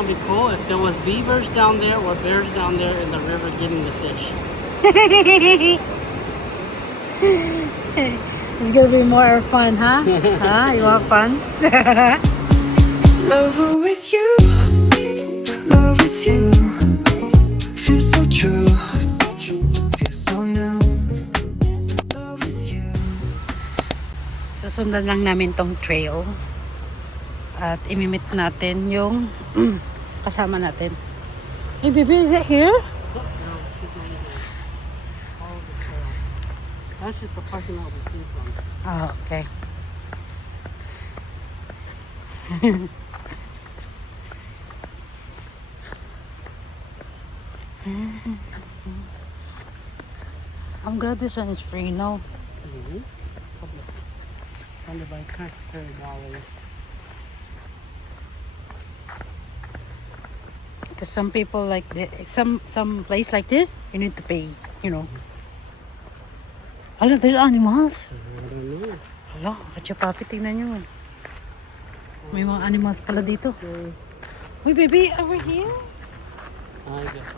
know, it'd be cool if there was beavers down there or bears down there in the river getting the fish. It's gonna be more fun, huh? Huh? You want fun? Lover with you, love with you. Feels so true, feels so new. Love with you. Susundan lang namin tong trail. At imimit natin yung kasama natin. Hey, baby, is it here? No, she's not even. Follow the trail. That's just the parking lot we came from. Oh, okay. I'm glad this one is free, no? Mm-hmm. Funded by taxpayer dollars. Because some people like some place like this, you need to pay, you know. Hala, there's animals. I don't know. Hala, kachapapi, tingnan nyo. May mga animals pala dito. Okay. Uy, baby, over here? I guess.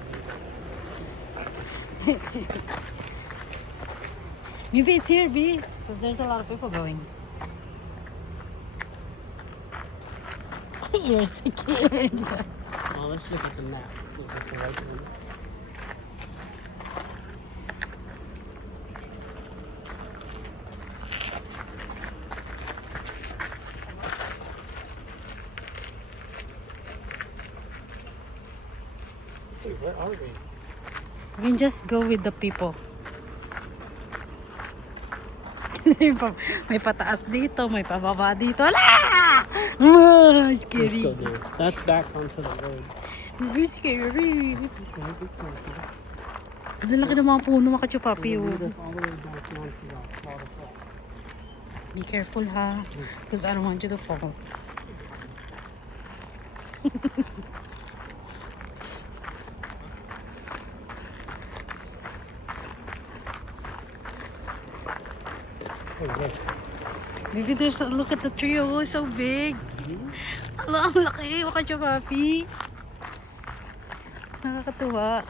Maybe it's here, B. Because there's a lot of people going. You're scared. Oh, let's look at the map. See if it's the right one. Let's see, where are we? We can just go with the people. May pataas dito, may pababa dito. Ala! Ah, Let's scary. go there. That's back onto the road. Very scary. Okay, be careful. Ang laki ng mga puno, mga kachupapi. It'll Oh. lead us all the way back onto the waterfall. Be careful, ha? Because I don't want you to fall. Oh, look. Maybe there's a look at the tree. Oh, it's so big. Ala, ang laki. Mga kachupapi. Nakakatuwa.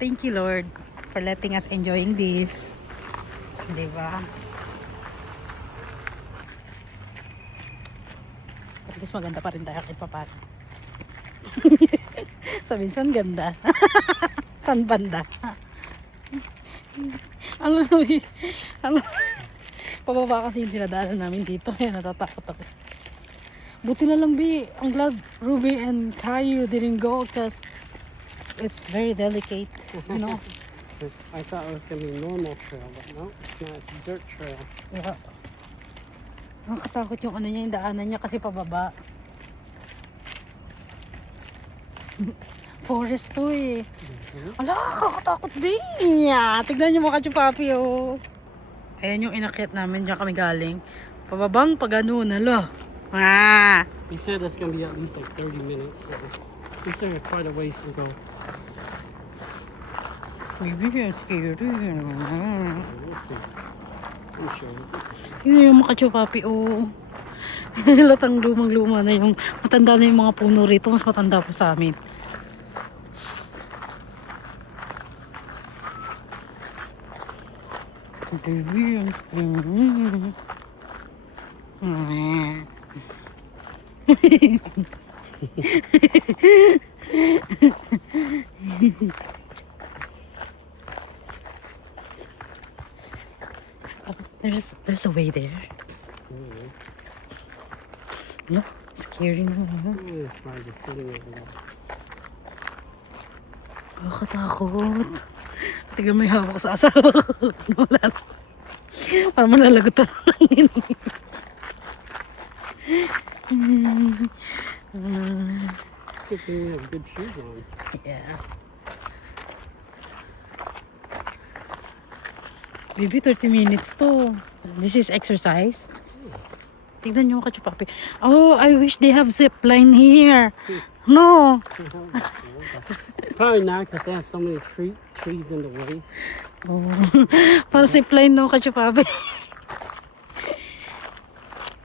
Thank you, Lord, for letting us enjoying this. Diba? At least maganda pa rin tayo kahit papaano. Sabihin, saan ganda? Saan banda? Alam mo, pababa kasi yung dinadaanan namin dito. Kaya natatakot ako. Buti na lang, B. I'm glad Ruby and Caillou didn't go because it's very delicate, you know. I thought it was going to be a normal trail, but no, it's not. It's a dirt trail. Yeah. Nakakatakot yung ano niya, yung daanan niya kasi pababa. Forest to eh. Ala, kakatakot din. Yeah. Tignan niyo mga kachupapi, oh. Ayan yung inakyat namin, diyan kami galing. Pababang pagano na lo. Ah! He said it's going to be at least like 30 minutes, so we still have quite a ways to go. Maybe I'm scared. We'll see. I'm sure. Yun yung mga kachupapi, oh. Latang lumang-luma na yung matanda na yung mga puno rito. Mas matanda pa sa amin. Baby, I'm scared. There's a way there. No, scary naman. It's hard just sitting over there. Nakakatakot. Tignan mo yung hawak ko sa asawa ko. Wala na. Parang malalagot ang hangin. Good thing we have good shoes on. Yeah. Baby, 30 minutes to. This is exercise. Tignan nyo kachupapi. Oh, I wish they have zip line here. No. Probably not because they have so many trees in the way. Oh. Para zip line no kachupapi.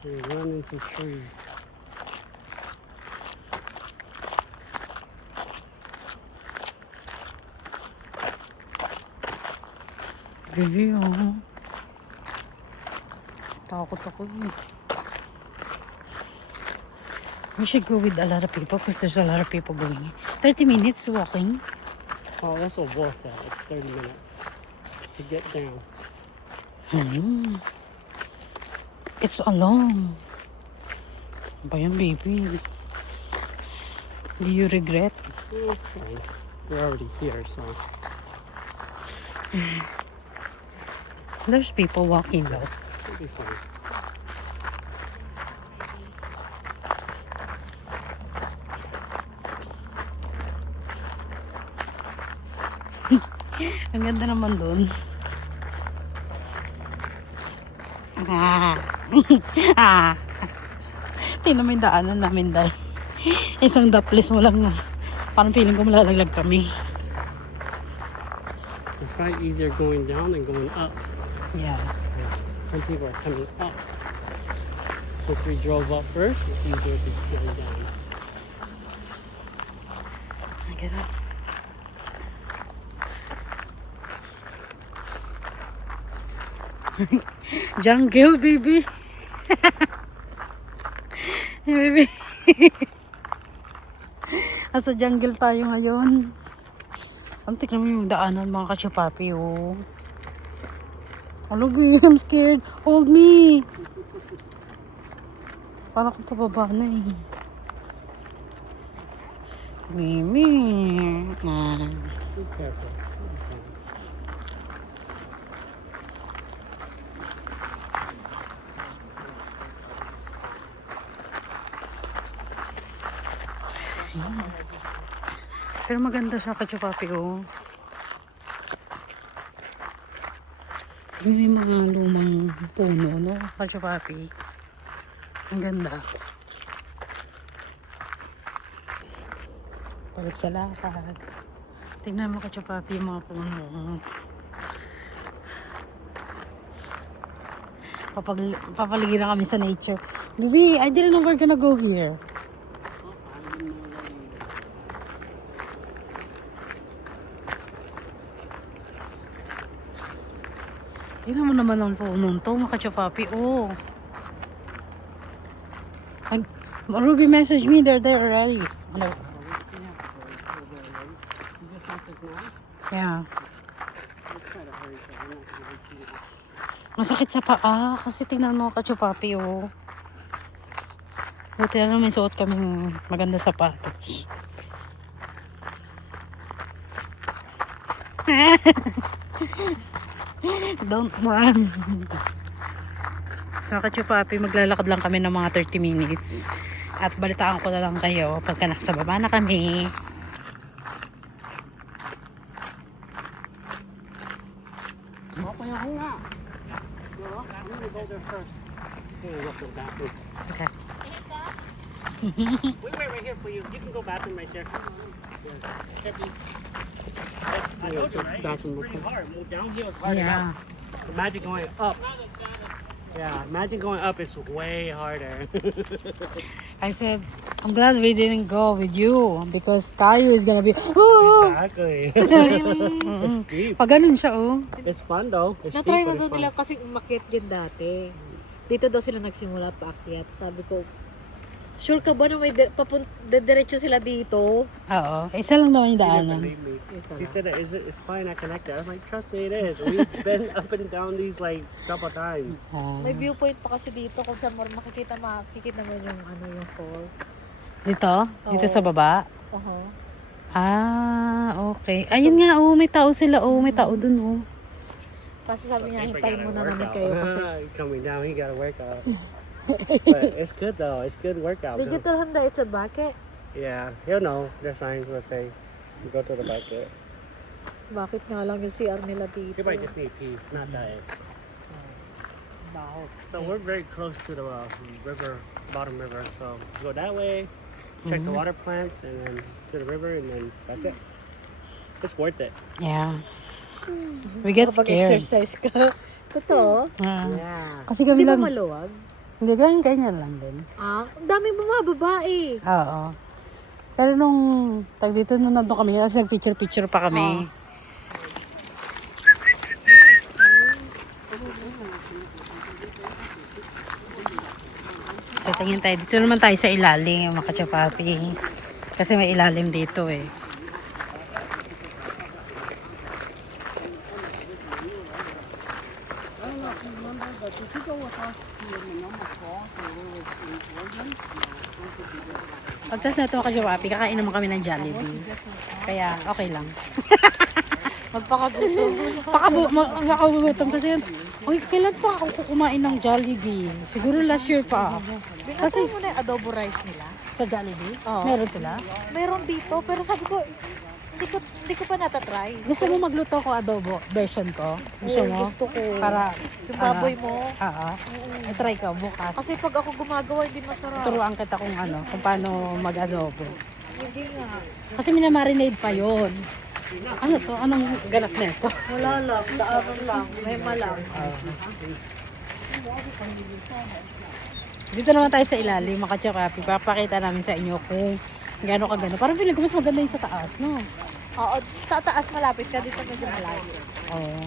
We run into trees. Baby, oh. Takot ako eh. We should go with a lot of people because there's a lot of people going. 30 minutes walking. Oh, that's what Wolf said. It's 30 minutes to get down. It's alone. Ba yan, baby? Do you regret? It's fine. We're already here, so. There's people walking though. It'll be fine. Ang ganda naman dun. Tingnan mo yung daanan namin dahil isang daplis mo lang. Parang feeling ko malalaglag kami. So it's probably easier going down than going up. Yeah. Some people are coming up. Since we drove up first, it's easier to go down. Get up. Jungle, baby. Hey, baby. Asa jungle tayo ngayon. Ang tignan mo yung daanan mga kachupapi, oh. Hello, I'm scared. Hold me. Parang akong pababa na eh. Mimi. Be careful. It'll be fine. Pero maganda siya kachupapi, oh. Yun yung mga lumang puno, no? Kachupapi. Ang ganda. Balik sa lakad. Tingnan mo kachupapi yung mga puno. Papaligiran kami sa nature. Baby, I didn't know we're gonna go here. Tingnan mo naman ang puno to, mga kachupapi. Oh. Ruby messaged me, they're there already. Ano? Yeah. Masakit sa paa kasi tingnan mo kachupapi, oh. Buti na may suot kaming maganda sapatos. Don't run. Sa kachupapi, maglalakad lang kami ng mga 30 minutes. At balitaan ko na lang kayo pagka nasa baba na kami. I'm gonna go there first. I'm gonna look for the bathroom. Okay. We wait right here for you. You can go bathroom right there. I told you, right? It's pretty hard. Move downhill is hard Yeah. enough. Imagine going up. Yeah, imagine going up is way harder. I said, I'm glad we didn't go with you because Kayo is gonna be, oh! Exactly. It's steep. Pag ganun siya, oh. It's fun though. It's steep, Na-try na but daw it's fun. nila kasi umakyat din dati. Dito daw sila nagsimula paakyat. Sabi ko, sure ka ba na may diretso sila dito? Oo. Isa lang naman yung She didn't daanan. believe me. She said, it's probably not connected. I was like, trust me, it is. We've been up and down these like couple times. May viewpoint pa kasi dito kung saan mo makikita mo yung yung fall. Dito? Dito Oo. sa baba? Uh-huh. Ah, okay. Ayun nga, oh. May tao sila, oh. May tao dun, oh. Kasi sabi niya, Paper hintayin got a mo na namin workout. kayo kasi. Coming down, he got a workout. But it's good though. It's good workout. Did you though. tell him that it's a bucket? Yeah, he'll know. The signs will say, go to the bucket. Bakit nga lang yung CR nila dito? He might just need pee, not that. Baho. So we're very close to the river, bottom river. So go that way, check the water plants, and then to the river, and then that's it. It's worth it. Yeah. We get scared. Kapag-exercise ka. Totoo? Ah. Yeah. Kasi kami Hindi ba lang, maluwag? hindi ganyan lang din. Ah, ang daming bumababa eh. Oo. Pero nung, dito nung nandun kami, kasi nag-picture-picture pa kami. So, tingin tayo. Dito naman tayo sa ilalim, mga kachapapi. Kasi may ilalim dito eh. Pagtas na ito mga kachapapi, kakain naman kami ng Jollibee. Kaya, okay lang. Magpakagutom. Makagutom kasi yan. Uy, kailan pa ako kumain ng Jollibee? Siguro last year pa. Kasi mo na yung adobo rice nila. Sa Jollibee? Oo. Meron sila? Meron dito, pero sabi ko, hindi ko pa natatry. Gusto mo magluto ko adobo version ko? Gusto Oo, mo? gusto ko. Para, Yung baboy mo. try ko bukas. Kasi pag ako gumagawa, hindi masarap. Turuan kita kung ano, kung paano mag-adobo. Hindi nga. Kasi minamarinade pa yon. Ano to? Anong ganap nito? Wala lang, daanan lang, may malang. Dito naman tayo sa ilalim, mga kachapapi. Papakita namin sa inyo kung gaano ka gano'n. Parang feeling ko mas maganda yung sa taas, no? Oo, sa taas malapit ka, dito medyo malayo. Oo.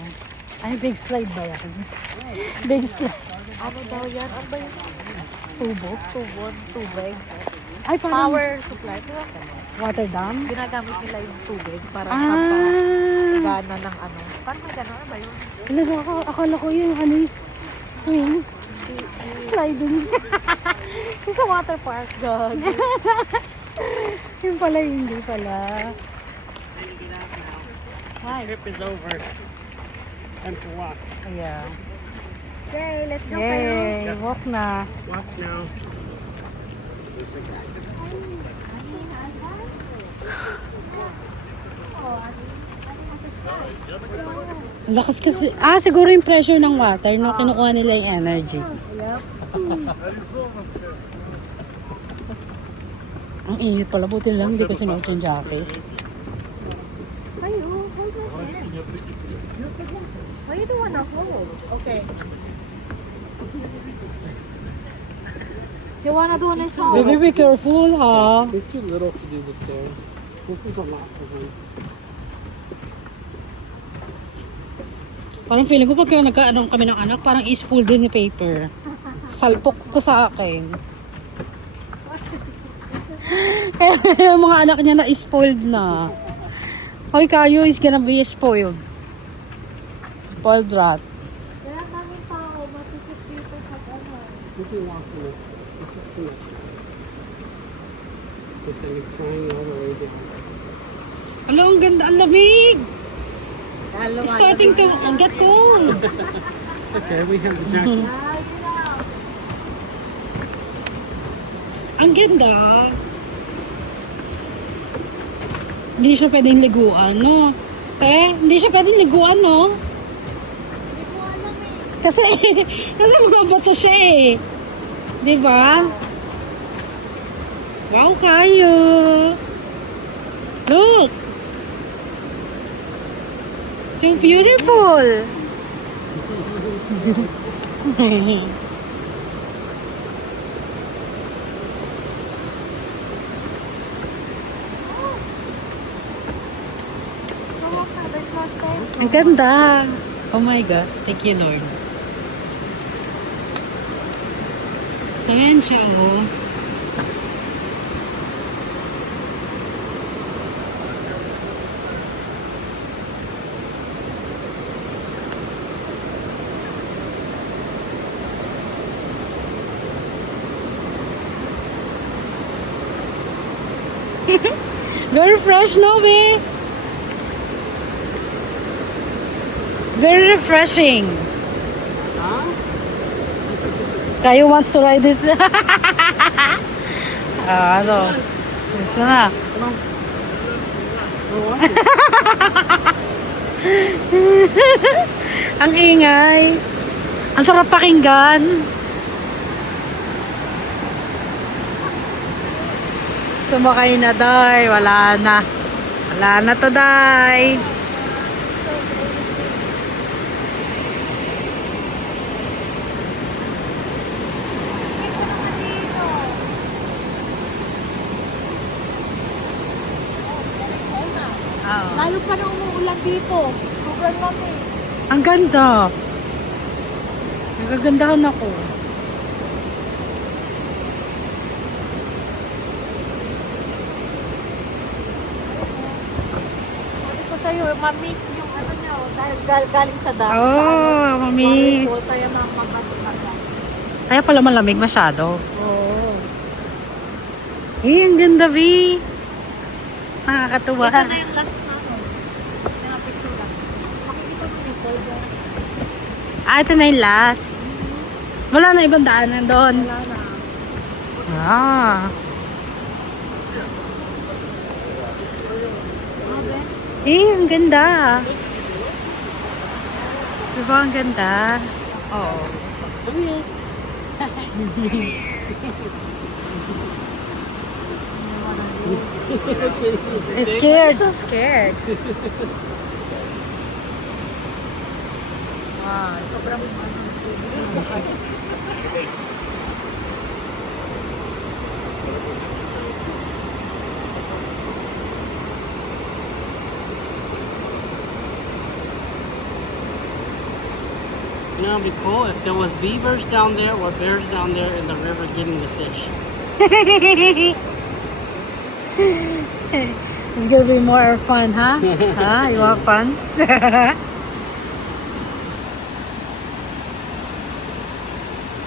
Ay, big slide ba yan? Big slide. Ano daw yan? Ano ba yun? Tubo. Tubig. Ay, parang Power supply. water dam. Ginagamit nila yung tubig para Ah! mapagana ng ano. Paano may gano'n? Ano ba yun? Alam mo, akala ko yung ano is swing. Sliding. Yung sa water park. God. Yung pala, hindi pala. Hi. Trip is over. Time to walk. Ayan. Okay, let's go Yay! Walk na. Walk now. Lakas kasi. Siguro yung pressure ng water, no? Kinukuha nila yung energy. Ang init pala. Buti lang, hindi ko sinuot yung jacket. Why you don't wanna hold? Okay. You wanna do this one? Baby, be careful, ha? It's too little to do the stairs. This is a lot for him. Parang feeling ko pagka nagkaano kami ng anak, parang is-spool din ni paper. Salpok to sa akin. Yung mga anak niya na spoiled na. Hoy, kayo is gonna be spoiled. Spoiled rat. Kaya daming tao, matikip dito sa ano. You can walk in this. This is too much. It's like trying all the way down. Hello, ang ganda, ang lamig! It's starting to get cold. Okay, we have the jacket. Ang ganda. Hindi siya pwedeng liguan, no? Hindi siya pwedeng liguan, no? Kasi, kasi mga bato siya eh. Di ba? Wow, kayo. Look. So beautiful. Ang ganda. Oh my God. Thank you, Lord. So, yan siya, oh. Very fresh, no, be? Very refreshing. Kayo wants to ride this. Ano? Gusto na. Ang ingay. Ang sarap pakinggan. Sumakay na, Day. Wala na. Wala na to, Day. Lalo pa na umuulan dito. Sobrang lamig. Ang ganda. Nagagandahan ako. sa'yo, mamiss yung ano niya, oh, dahil galing sa dam. Oh, mamiss. Kaya mamamasa. Kaya pala malamig masyado. Oo. Eh, ang ganda, B. Nakakatuwa. Ito na yung last na, no? Yung picture lang. Makikita mo yung folder. Ah, ito na yung last. Wala na ibang daanan doon. Wala na. Ah. Eh, ang ganda. Diba ang ganda? Oo. Scared. So scared. Wow, sobrang You know, it'd be cool if there was beavers down there or bears down there in the river getting the fish. It's gonna be more fun, huh? Huh? You want fun?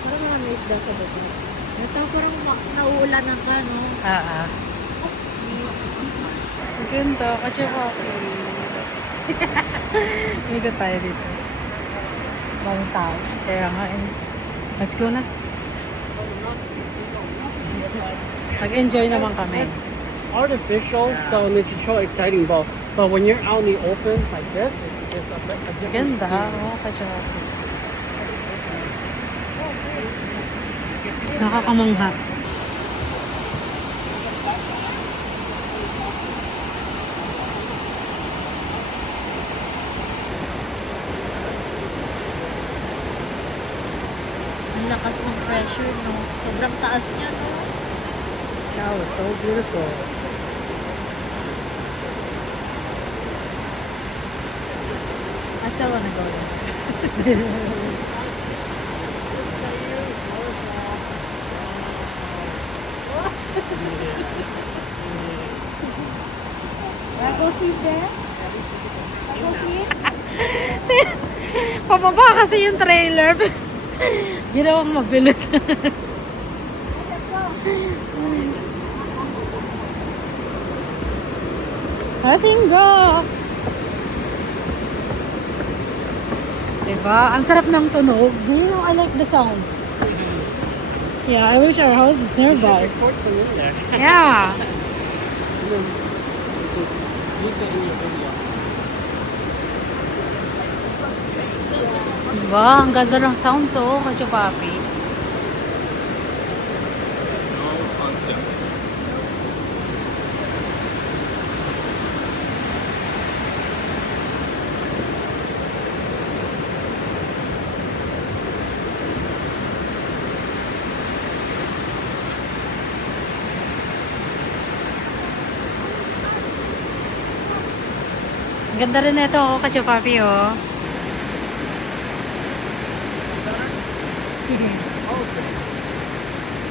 Parang mga may isda sa baba. Ito parang nauulanan ka, no? Ah. Ang ganda. Katsapaki. Ikot tayo dito. Daming tao. Kaya nga eh. Let's go na. Mag-enjoy naman kami. Artificial, so it's so exciting, but when you're out in the open like this, it's just a different Ganda. feeling. Oh, katsapaki. Nakakamangha. Ang lakas ng pressure, no? Sobrang taas niya, no? That was so beautiful. I still wanna go there. Pababa kasi yung trailer. Ginawang magbilis. Letting go! Diba? Ang sarap ng tunog. You know, I like the sounds. Yeah, I wish our house is You should nearby. record some in there. Yeah. Use it in your video. Diba? Ang ganda ng sounds, oh. Kachupapi. Ang ganda rin ito, oh. Kachupapi, oh.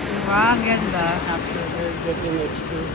Diba? Ang ganda. Capture a very good image too.